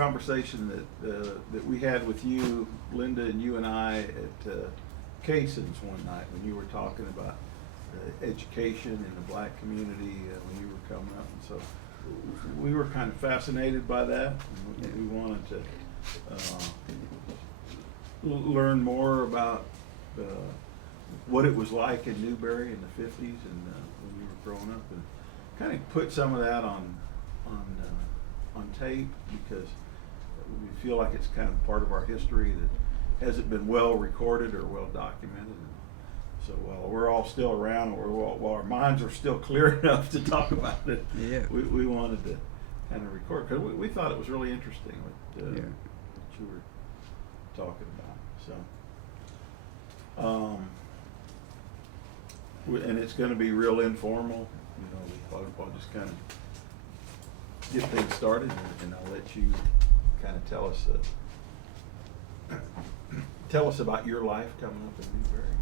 conversation that we had with you, Linda, and you and I at Cason's one night when you were talking about education in the black community when you were coming up, and so we were kind of fascinated by that. And we wanted to learn more about what it was like in Newberry in the 50s and when you were growing up, and kind of put some of that on tape, because we feel like it's kind of part of our history that hasn't been well recorded or well documented. So while we're all still around, or while our minds are still clear enough to talk about it, Yeah. we wanted to kind of record, because we thought it was really interesting what Yeah. you were talking about. So, and it's going to be real informal. You know, I'll just kind of get things started, and I'll let you kind of tell us about your life coming up in Newberry.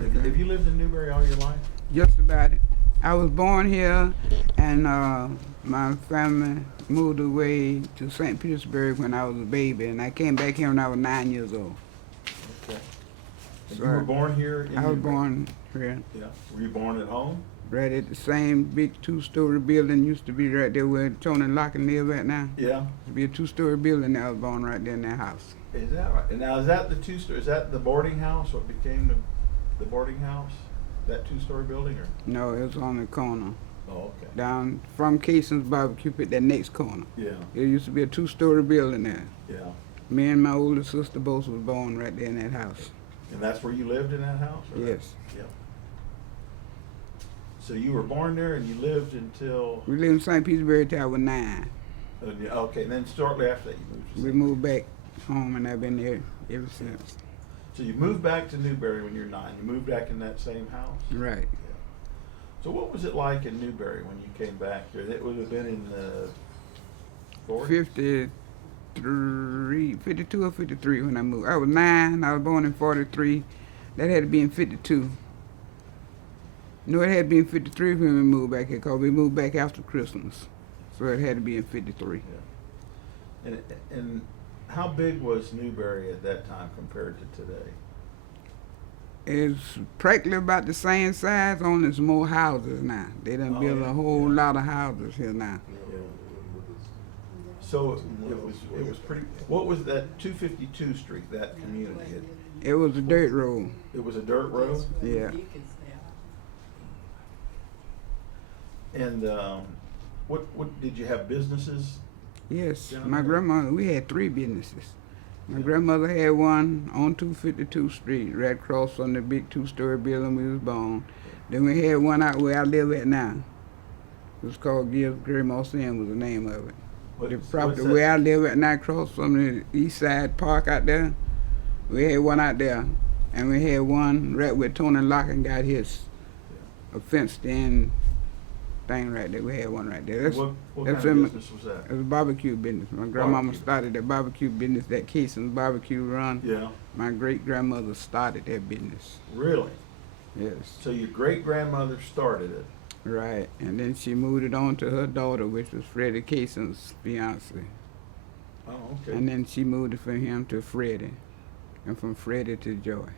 Okay. Have you lived in Newberry all your life? Just about it. I was born here, and my family moved away to St. Petersburg when I was a baby, and I came back here when I was 9 years old. Okay. And So you were born here in I was Newberry? born here, Yeah. Were you born at home? right at the same big two-story building used to be right there where Tony Lock and live at now. Yeah. Used to be a two-story building. I was born right there in that house. Is that right? And now, is that the two-story? Is that the boarding house? What became the boarding house? That two-story building, or? No, it was on the corner. Oh, okay. Down from Cason's Barbecue Pit, that next corner. Yeah. It used to be a two-story building there. Yeah. Me and my older sister both was born right there in that house. And that's where you lived, in that house? Or Yes. Yeah. So you were born there, and you lived until? We lived in St. Petersburg till I was 9. Okay. And then shortly after that, you moved to We St. moved back home, and I've been there ever since. So you moved back to Newberry when you were 9. You moved back in that same house? Right. Yeah. So what was it like in Newberry when you came back here? That would have been in the 40s? 52 or 53 when I moved. I was 9. I was born in 43. That had to be in 52. No, it had to be in 53 when we moved back here, because we moved back after Christmas. So it had to be in 53. Yeah. And how big was Newberry at that time compared to today? It's practically about the same size, only it's more houses now. They done built a whole lot of houses here now. Yeah. So it was pretty. What was that 252 Street? That community? It was a dirt road. It was a dirt road. Yeah. And what did you have businesses? Yes, down my there? grandmother, we had 3 businesses. My grandmother had one on 252 Street, right across from the big two-story building we was born. Then we had one out where I live at now. It was called Gibbs Graymoss Inn was the name of it. The property what's where I live at now, across from the East Side Park out there, we had one out there. And we had one right where Tony Locken got his a fenced-in thing right there. We had one right there. What that's kind in of business was that? It was a barbecue business. My grandmama Barbecue. started that barbecue business, that Cason's barbecue run. Yeah. My great grandmother started that business. Really? Yes. So your great grandmother started it. Right. And then she moved it on to her daughter, which was Freddie Cason's fiance. Oh, okay. And then she moved it from him to Freddie. And from Freddie to Joy.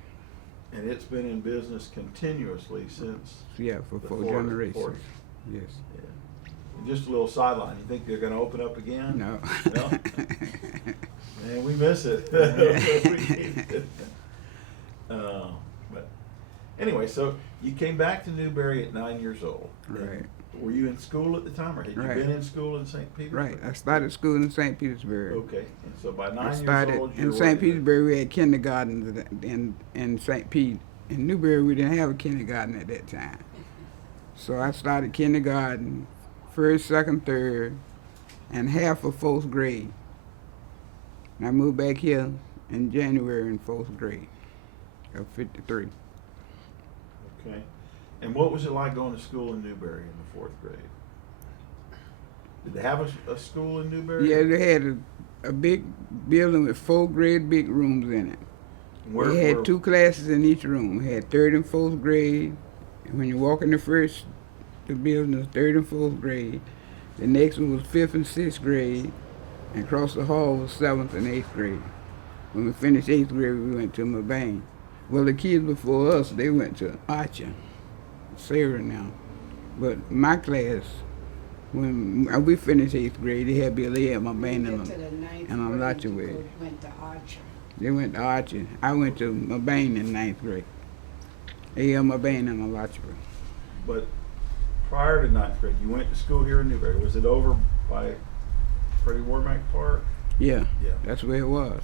And it's been in business continuously since. Yeah, for the 4 40s. generations. Yes. Yeah. And just a little sideline. You think they're going to open up again? No. No? Man, we miss it. But anyway, so you came back to Newberry at 9 years old. Right. Were you in school at the time, or had Right. you been in school in St. Petersburg? Right. I started school in St. Petersburg. Okay. And so by 9 I years started old, you in were St. working Petersburg. We had kindergarten in St. Pete. In Newberry, we didn't have a kindergarten at that time. So I started kindergarten, 1st, 2nd, 3rd, and half of 4th grade. And I moved back here in January in 4th grade of 53. Okay. And what was it like going to school in Newberry in the 4th grade? Did they have a school in Newberry? Yeah, they had a big building with 4 grade big rooms in it. Where, We had 2 classes in each room. We had 3rd and 4th grade. And when you walk in the building was 3rd and 4th grade. The next one was 5th and 6th grade. And across the hall was 7th and 8th grade. When we finished 8th grade, we went to Mabane. Well, the kids before us, they went to Archer, Sarah now. But my class, when we finished 8th grade, they had Billy at Mabane and on Archer way. Went to Archer. They went to Archer. I went to Mabane in 9th grade. Mabane and Archer. But prior to ninth grade, you went to school here in Newberry. Was it over by Freddie Warmack Park? Yeah, Yeah. that's where it was.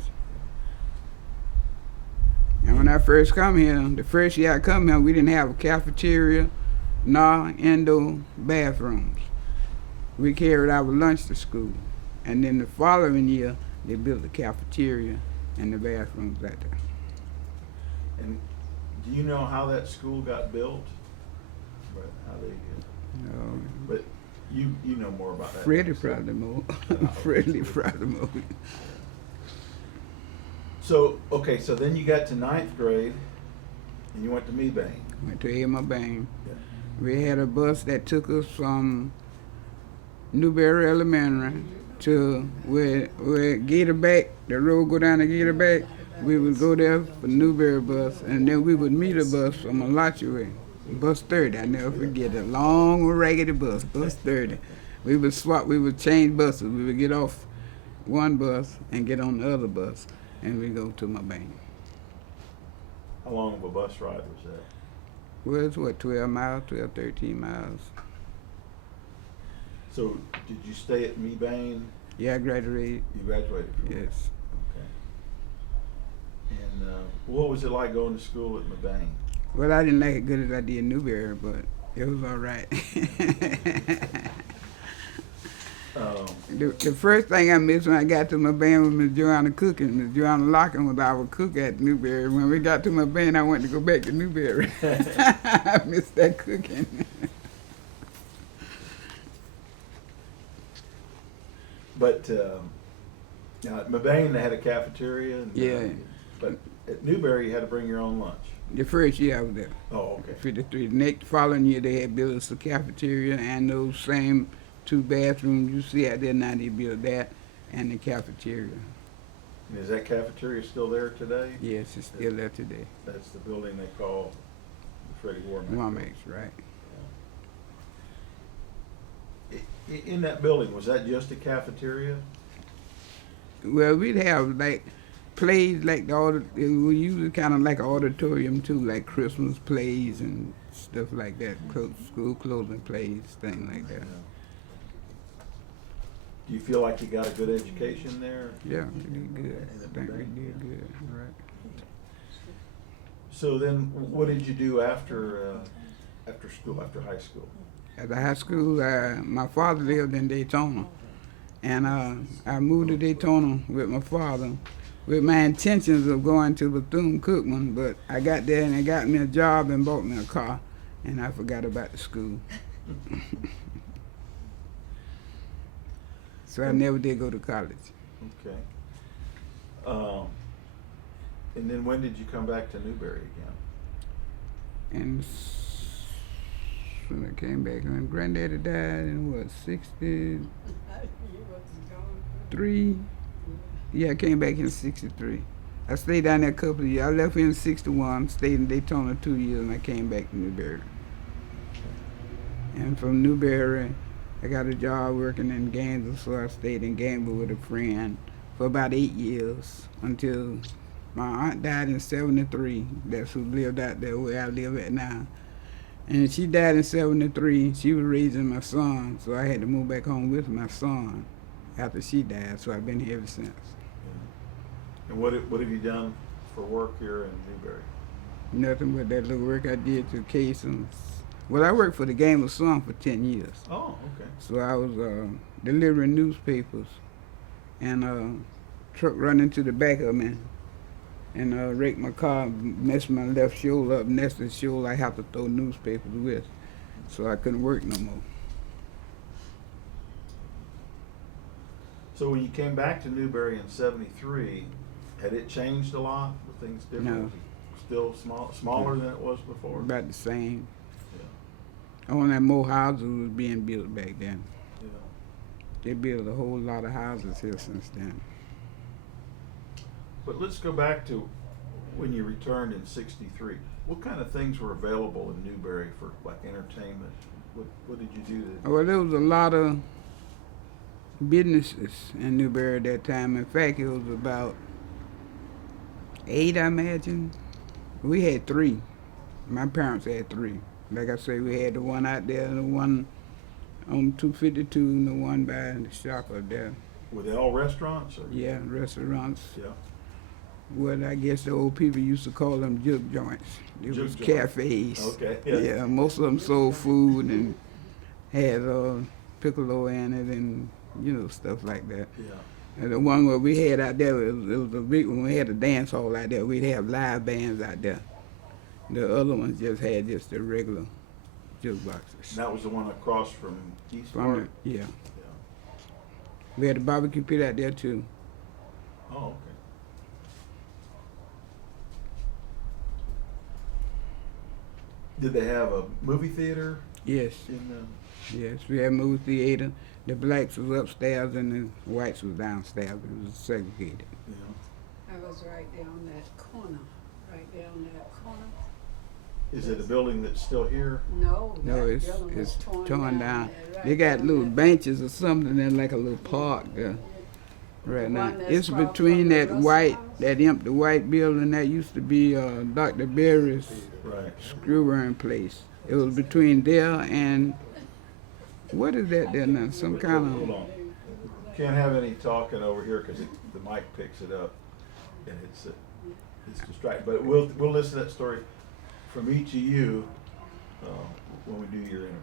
And when I first come here, the first year I come here, we didn't have a cafeteria, nor indoor bathrooms. We carried our lunch to school. And then the following year, they built the cafeteria and the bathrooms out there. And do you know how that school got built? But how they but you know more about that. Freddie probably more. Freddie probably more. So, okay, so then you got to ninth grade and you went to Mebane. Went to Mabane. Yeah. We had a bus that took us from Newberry Elementary to where Gatorback, the road go down to Gatorback. We would go there for Newberry bus, and then we would meet a bus from Alachua, bus 30. I never forget it. Long, raggedy bus 30. We would swap, we would change buses. We would get off one bus and get on the other bus, and we go to Mabane. How long of a bus ride was that? Well, it's what, 13 miles. So, did you stay at Mebane? Yeah, I graduated. You graduated from there? Yes. Okay. And what was it like going to school at Mebane? Well, I didn't like it good as I did Newberry, but it was all right. The first thing I missed when I got to Mabane was Miss Joanna cooking. Miss Joanna Locking was our cook at Newberry. When we got to Mabane, I wanted to go back to Newberry. I missed that cooking. But now at Mebane they had a cafeteria. And, Yeah. But at Newberry you had to bring your own lunch. The first year I was there. Oh, okay. 53. The next following year they had built us a cafeteria and those same 2 bathrooms you see out there now. They built that and the cafeteria. And is that cafeteria still there today? Yes, it's still there today. That's the building they call the Freddie Warmack. Womack's, right? In that building, was that just a cafeteria? Well, we'd have like plays like we usually kind of like an auditorium too, like Christmas plays and stuff like that, school closing plays, things like that. Do you feel like you got a good education there? Yeah, we did good. I think we did good. Right. So then, what did you do after school, after high school? At the high school, my father lived in Daytona, and I moved to Daytona with my father, with my intentions of going to Bethune-Cookman, but I got there and they got me a job and bought me a car, and I forgot about the school. So I never did go to college. Okay. And then when did you come back to Newberry again? And when I came back, when Granddaddy died in what, 63? Yeah, I came back in 63. I stayed down there a couple of years. I left here in 61, stayed in Daytona 2 years, and I came back to Newberry. And from Newberry, I got a job working in Gainesville, so I stayed in Gainesville with a friend for about 8 years until my aunt died in 73. That's who lived out there where I live at now. And she died in 73. She was raising my son, so I had to move back home with my son after she died, so I've been here ever since. And what have you done for work here in Newberry? Nothing but that little work I did to Cason's. Well, I worked for the Game of Sun for 10 years. Oh, okay. So I was delivering newspapers, and truck run into the back of me and wrecked my car, messed my left shoulder up, and that's the shoulder I have to throw newspapers with. So I couldn't work no more. So when you came back to Newberry in 73, had it changed a lot? Were things different? No. Was it still smaller than it was before? About the same. Yeah. Only that more houses was being built back then. Yeah. They built a whole lot of houses here since then. But let's go back to when you returned in '63. What kind of things were available in Newberry for like entertainment? What did you do to? Well, there was a lot of businesses in Newberry at that time. In fact, it was about 8, I imagine. We had 3. My parents had 3. Like I say, we had the one out there, the one on 252, and the one by the shop up there. Were they all restaurants? Or? Yeah, restaurants. Yeah. What I guess the old people used to call them juke joints. It Juke was joints. cafes. Okay. Yeah, most of them sold food and had piccolo in it and, you know, stuff like that. Yeah. And the one where we had out there, it was a big one. We had a dance hall out there. We'd have live bands out there. The other ones just had just the regular jukeboxes. And that was the one across from East From Park? the, yeah. Yeah. We had a barbecue pit out there too. Oh, okay. Did they have a movie theater Yes, in the? yes. We had a movie theater. The blacks was upstairs and the whites was downstairs. It was segregated. Yeah. I was right there on that corner, right there on that corner. Is it a building that's still here? No, No, that it's building was torn down. there, right They got there little on that- benches or something in like a little park there. Right now, one that's it's across between from the that Russell white, House? that empty white building that used to be Dr. Berry's Right. screw iron place. It was between there and what is that there now? Some kind Hold of on. Can't have any talking over here because the mic picks it up, and it's distracting. But we'll listen to that story from each of you when we do your interview.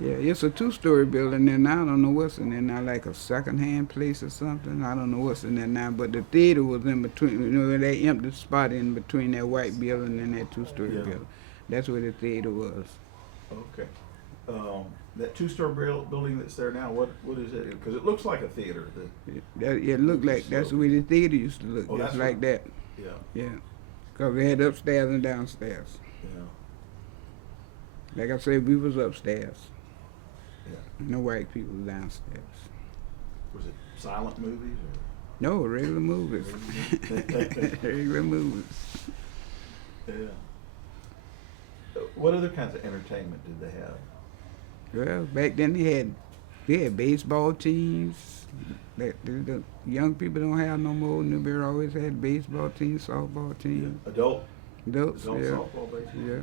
yeah. It's a 2-story building there now. I don't know what's in there now, like a second-hand place or something. I don't know what's in there now. But the theater was in between. You know, that empty spot in between that white building and that 2-story Yeah. building. That's where the theater was. Okay. That 2-story building that's there now, what is it? Because it looks like a theater. It looked like that's the way the theater used to look, Oh, just that's like what- that. Yeah. Yeah, because we had upstairs and downstairs. Yeah. Like I said, we was upstairs, Yeah. and the white people was downstairs. Was it silent movies or? No, regular movies. Regular movies. Yeah. What other kinds of entertainment did they have? Well, back then they had baseball teams. The young people don't have no more. Newberry always had baseball teams, softball teams. Adult Adults, yeah. softball, baseball? Yeah.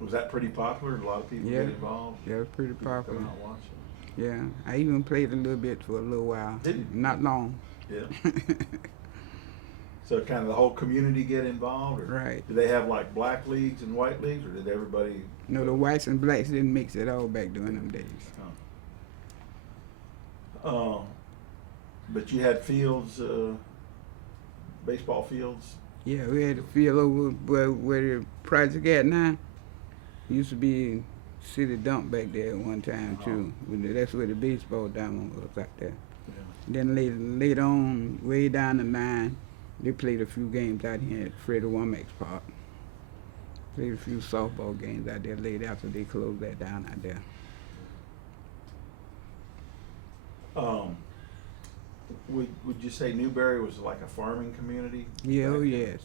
Was that pretty popular? Did a lot of people Yeah. get involved? Yeah, it was pretty People come popular. out watching? Yeah, I even played a little bit for a little while. Did you? Not long. Yeah. So kind of the whole community get involved? Or Right. did they have like black leagues and white leagues, or did everybody? No, the whites and blacks didn't mix at all back during them days. But you had fields, baseball fields? Yeah, we had a field over where the project at now. Used to be city dump back there at one time too. That's where the baseball diamond was out there. Yeah. Then later on, way down the line, they played a few games out here at Freddie Womack's Park. Played a few softball games out there later after they closed that down out there. Would you say Newberry was like a farming community? Yeah, oh back then? yes.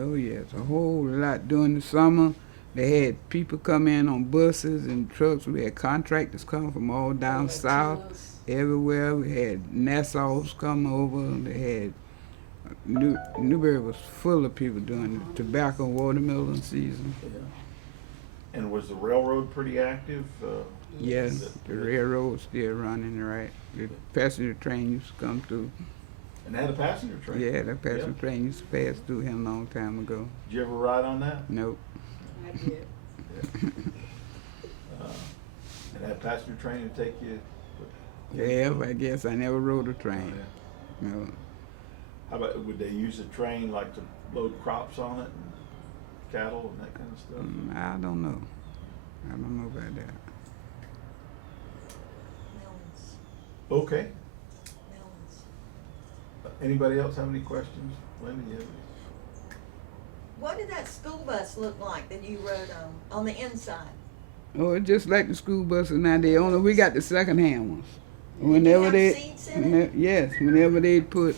Oh yes, a whole lot during the summer. They had people come in on buses and trucks. We had contractors come from all down All the south, tillers. everywhere. We had Nassaus come over. They had Newberry was full of people during the tobacco and watermelon season. Yeah. And was the railroad pretty active? Yes, That- the railroad was still running, right? The passenger train used to come through. And they had a passenger train? Yeah, the passenger Yeah. train used to pass through here a long time ago. Did you ever ride on that? Nope. I did. And that passenger train to take you? Yeah, I guess I never rode a Oh, train. yeah. No. How about, would they use the train like to load crops on it and cattle and that kind of stuff? I don't know. I don't know about that. Melons. Okay. Melons. Anybody else have any questions? Linda, you have any? What did that school bus look like that you rode on the inside? Oh, it's just like the school buses now. We got the second-hand ones. Did Whenever you have they, seats in it? yes, whenever they put,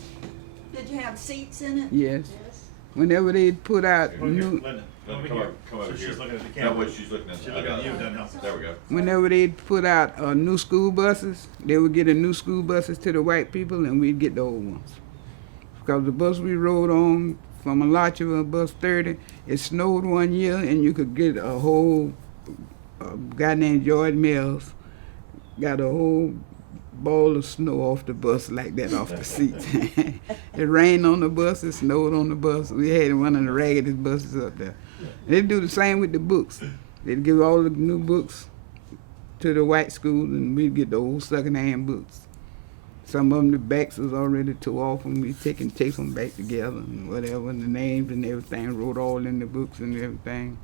Did you have seats in it? yes, Yes. whenever they put out Over here, new, Linda, Linda, over here. come over So here. she's looking at the That camera. way she's looking at. She's looking at you, doesn't help. There we go. whenever they put out new school buses, they would get the new school buses to the white people, and we'd get the old ones. Because the bus we rode on from Alachua, bus 30, it snowed one year, and you could get a whole guy named George Mills got a whole ball of snow off the bus like that off the seats. It rained on the bus, it snowed on the bus. We had one of the raggedest buses up there. They do the same with the books. They'd give all the new books to the white schools, and we'd get the old second-hand books. Some of them, the backs was already tore off, and we tape them back together and whatever, and the names and everything wrote all in the books and everything.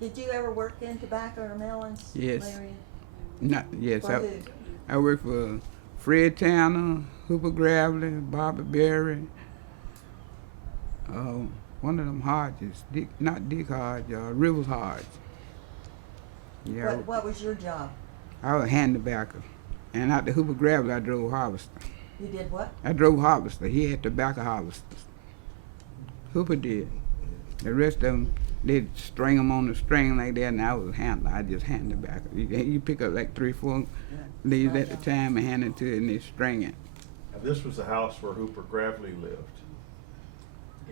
Did you ever work in tobacco or melons? Yes. Larry? Yes, For who? I work for Fred Tanner, Hooper Gravely, Bobby Berry, one of them Hodges, not Dick Hodge, Rivers Hodge. Yeah, What was your job? I was hand tobacco. And out the Hooper Gravely, I drove harvester. You did what? I drove harvester. He had tobacco harvesters. Hooper did. The rest of them, they'd string them on the string like that, and I was handler. I just hand tobacco. You pick up like 3, 4 leaves at the time and hand it to it, and they string it. Now, this was the house where Hooper Gravely lived.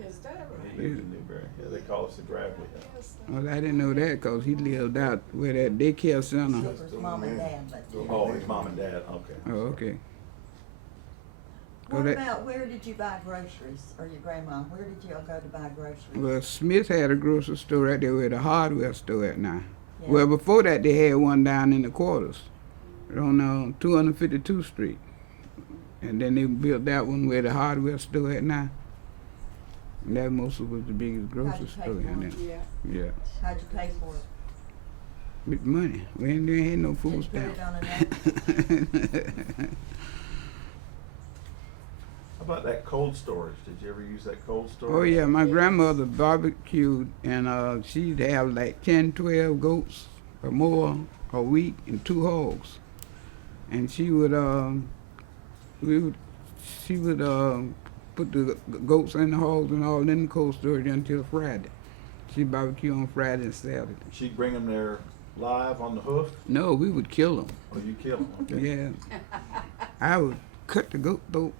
Is that He right? lived in Newberry. Yeah, they call us the Gravely house. Yes. Well, I didn't know that because he lived out where that daycare center. Hooper's mom and dad, but. Oh, his mom and dad, okay. Oh, okay. What that- about, where did you buy groceries, or your grandma, where did y'all go to buy groceries? Well, Smith had a grocery store right there where the hardware store at now. Yeah. Well, before that, they had one down in the quarters on 252nd Street. And then they built that one where the hardware store at now. And that mostly was the biggest grocery How'd you pay store for in Yeah. there. Yeah. How'd you pay for it? With money. We ain't had no Did food you put stamp. it on a note? How about that cold storage? Did you ever use that cold storage? Oh yeah, my grandmother barbecued, and she'd have like 10, 12 goats or more a week and 2 hogs. And she would put the goats and the hogs and all in the cold storage until Friday. She barbecue on Friday and Saturday. She'd bring them there live on the hoof? No, we would kill them. Or you kill them? Okay. Yeah. I would cut the goat throat.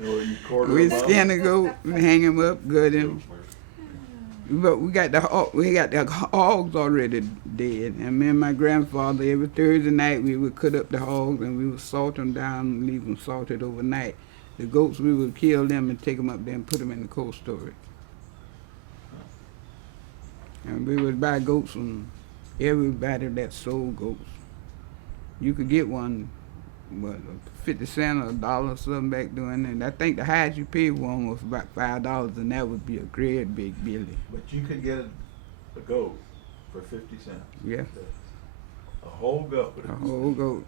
Or you quarter We them up? skin the goat, we hang him up, gut him. But we got the hogs already dead. And me and my grandfather, every Thursday night, we would cut up the hogs and we would salt them down and leave them salted overnight. The goats, we would kill them and take them up there and put them in the cold storage. And we would buy goats from everybody that sold goats. You could get one, 50 cents or $1 or something back then. And I think the highest you paid for one was about $5, and that would be a great big billy. But you could get a goat for 50 cents. Yeah. A whole goat. A whole goat.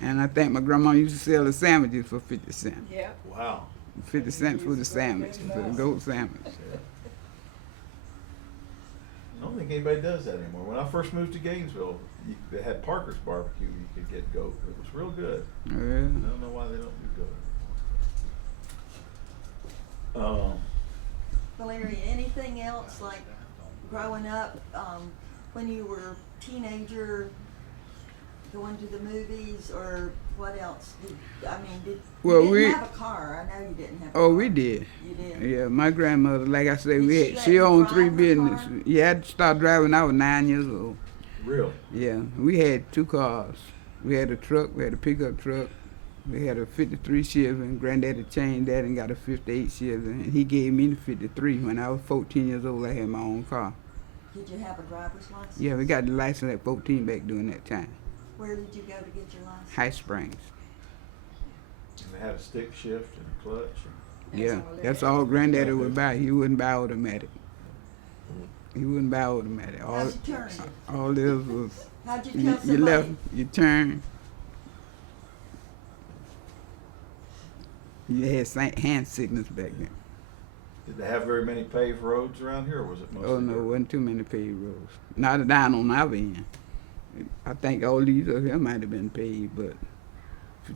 And I think my grandma used to sell the sandwiches for 50 cents. Yep. Wow. 50 cents for the sandwich, for the goat sandwich. Yeah. I don't think anybody does that anymore. When I first moved to Gainesville, they had Parker's Barbecue. You could get goat. It was real good. Yeah. I don't know why they don't do goat. Valeria, anything else like growing up, when you were a teenager, going to the movies, or what else? Well, you we- didn't have a car. I know you didn't have a car. Oh, we did. You did? Yeah, my grandmother, like I said, Did she she let you owned drive 3 her businesses. car? Yeah, I started driving when I was 9 years old. Real. Yeah, we had 2 cars. We had a truck, we had a pickup truck. We had a 53 Chevy, and Granddaddy changed that and got a 58 Chevy. And he gave me the 53. When I was 14 years old, I had my own car. Did you have a driver's license? Yeah, we got the license at 14 back during that time. Where did you go to get your license? High Springs. And they had a stick shift and a clutch. Yeah, that's all Granddaddy would buy. He wouldn't buy automatic. He wouldn't buy automatic. How'd you turn? All this was How'd you you, tell you somebody? left, you turn. You had hand sickness back then. Did they have very many paved roads around here, or was it mostly? Oh no, dirt? wasn't too many paved roads. Not down on our end. I think all these up here might have been paved, but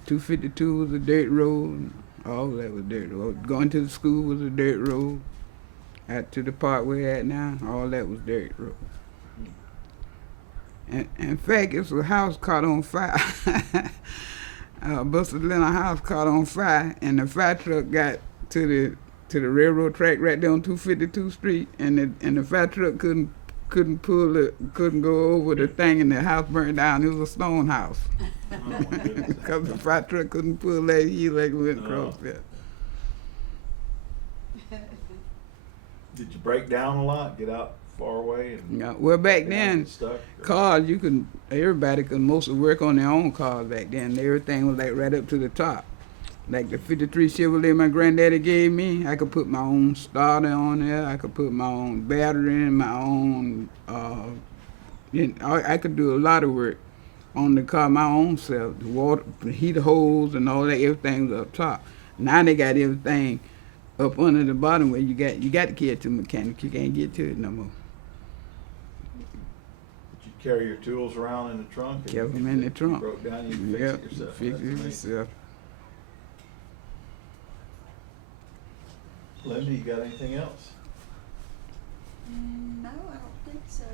252 was a dirt road. All that was dirt road. Going to the school was a dirt road. Out to the park we're at now, all that was dirt road. And in fact, it's a house caught on fire. Buster Leonard house caught on fire, and the fire truck got to the railroad track right there on 252 Street, and the fire truck couldn't go over the thing, and the house burned down. It was a stone house Oh, my goodness. because the fire truck couldn't pull that heel like we went across Oh. there. Did you break down a lot, get out far away? And Yeah, well, back get then, stuck? Or- cars, everybody could mostly work on their own cars back then. Everything was like right up to the top. Like the 53 Chevrolet my granddaddy gave me, I could put my own starter on there. I could put my own battery in, my own, I could do a lot of work on the car my own self. The water, the heater hose and all that, everything was up top. Now they got everything up under the bottom where you got to carry it to the mechanic. You can't get to it no more. Did you carry your tools around in the trunk? and Kept 'em if in the it trunk. Broke down, you fix Yep, it yourself. fix That's it amazing. yourself. Linda, you got anything else? No, I don't think so.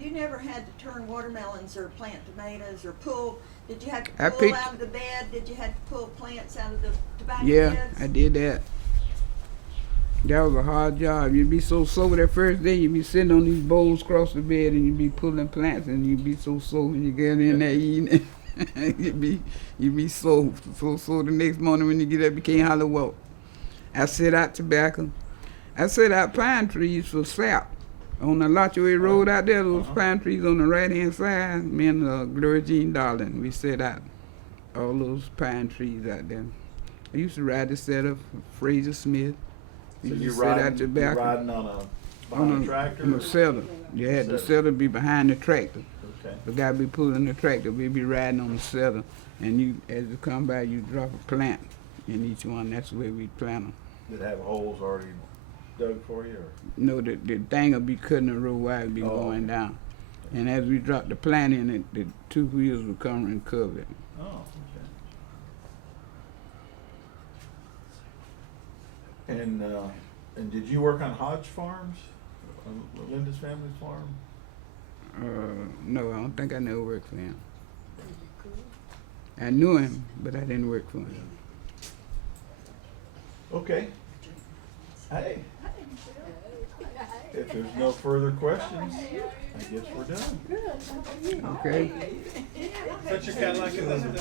You never had to turn watermelons or plant tomatoes or pull, did you have I to pull picked- out of the bed? Did you have to pull plants out of the tobacco Yeah, beds? I did that. That was a hard job. You'd be so sore that first day. You'd be sitting on these bowls across the bed, and you'd be pulling plants, and you'd be so sore when you get in that evening. you'd be so sore the next morning when you get up. You can't hardly walk. I set out tobacco. I set out pine trees for sap. On the Lachaway Road out there, those pine trees on the right-hand side, me and Gloria Jean Darling, we set out all those pine trees out there. I used to ride the set of Fraser Smith. So Used to you're set out riding, tobacco. on a tractor? On a setter. You had the setter be behind the tractor. Okay. The guy be pulling the tractor, we be riding on the setter. And you, as you come by, you drop a plant in each one. That's the way we plant them. Did it have holes already dug for you, or? No, the thing will be cutting the road wide, be Oh, going okay. down. And as we drop the plant in it, the two wheels will come and cover it. Oh, okay. And did you work on Hodge Farms, Linda's family's farm? No, I don't think I never worked for him. I knew him, but I didn't work for him. Okay. Hey, if there's no further questions, I guess we're done. Okay? But you're kind of like Elizabeth.